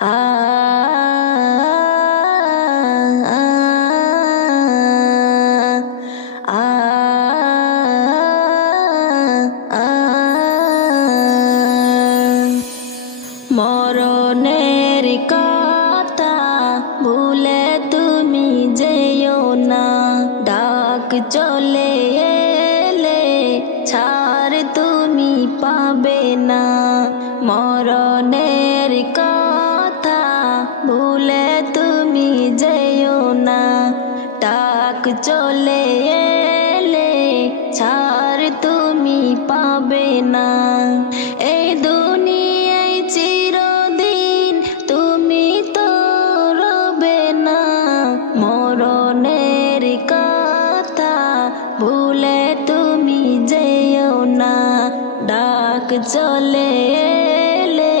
মরণের কথা ভুলে তুমি যেও না। ডাক চলে এলে ছাড় তুমি পাবে না। মরণের চলে এলে ছাড় তুমি পাবে না। এই দুনিয়ায় চিরদিন তুমি তো রবে না। মরণের কথা ভুলে তুমি যেও না। ডাক চলে এলে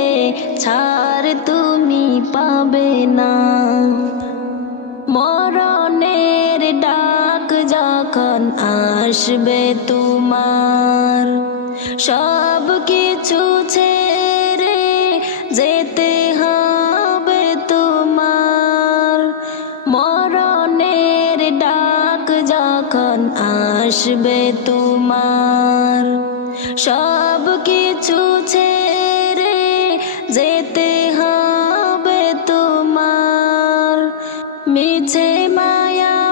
ছাড় তুমি পাবে না। ডাক যখন আসবে তোমার? সব কিছু ছেড়ে যেতে হবে তোমার। মরণের ডাক যখন আসবে তোমার সব কিছু ছেড়ে যেতে হবে তোমার। মিছে মায়া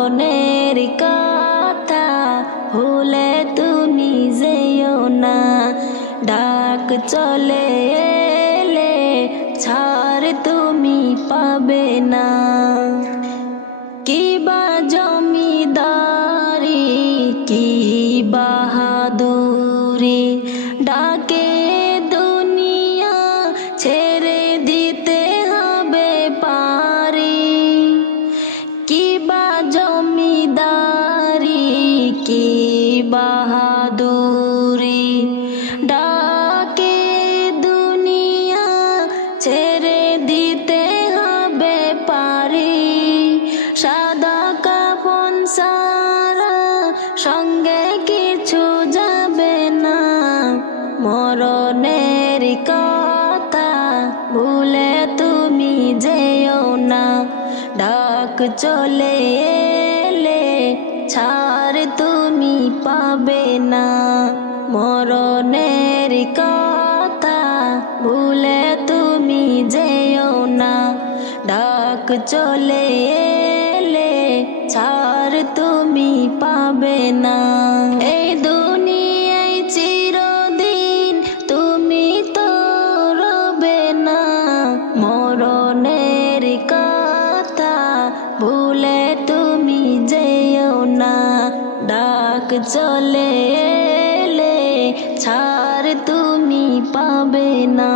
মরণের কথা ভুলে তুমি যেও না। ডাক চলে এলে ছাড় তুমি পাবে না। কি বা জমিদারি কি বাহাদুরি বাহাদুরি ডাকে দুনিয়া ছেড়ে দিতে হবে পারি। সাদা কাপন সারা সঙ্গে কিছু যাবে না। মরণের কথা ভুলে তুমি যেও না। ডাক চলে না মরণের কথা ভুলে তুমি যেও না। ডাক চলে এলে ছাড় তুমি পাবে না। ডাক চলে এলে ছাড় তুমি পাবে না।